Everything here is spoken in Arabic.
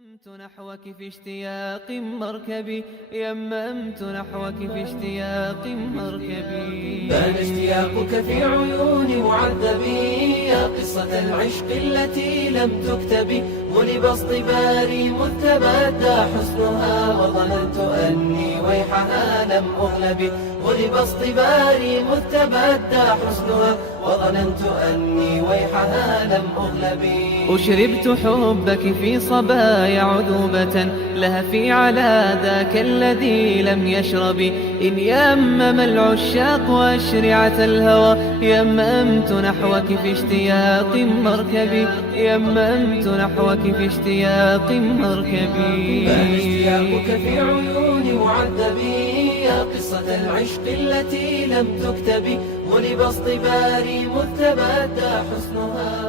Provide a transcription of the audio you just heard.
يممت نحوك في اشتياق مركبي، يممت نحوك في اشتياق مركبي. بان اشتياقك في عيون معذبي، يا قصة العشق التي لم تكتبي. غلب اصطباري مذ تبدى حسنها، وظننت أني ويحها لم أغلب. غلب اصطباري مذ تبدى حسنها، وظننت أني ويحها لم أغلب. أشربت حبك في صبايا عذوبة، لهفي على ذاك الذي لم يشرب. إن يمم العشاق أشرعة الهوى، يممت نحوك في اشتياق مركبي، يممت نحوك في اشتياق مركبي. بان اشتياقك في عيون معذبي، يا قصة العشق التي لم تكتبي. غلب اصطباري مذ تبدى حسنها،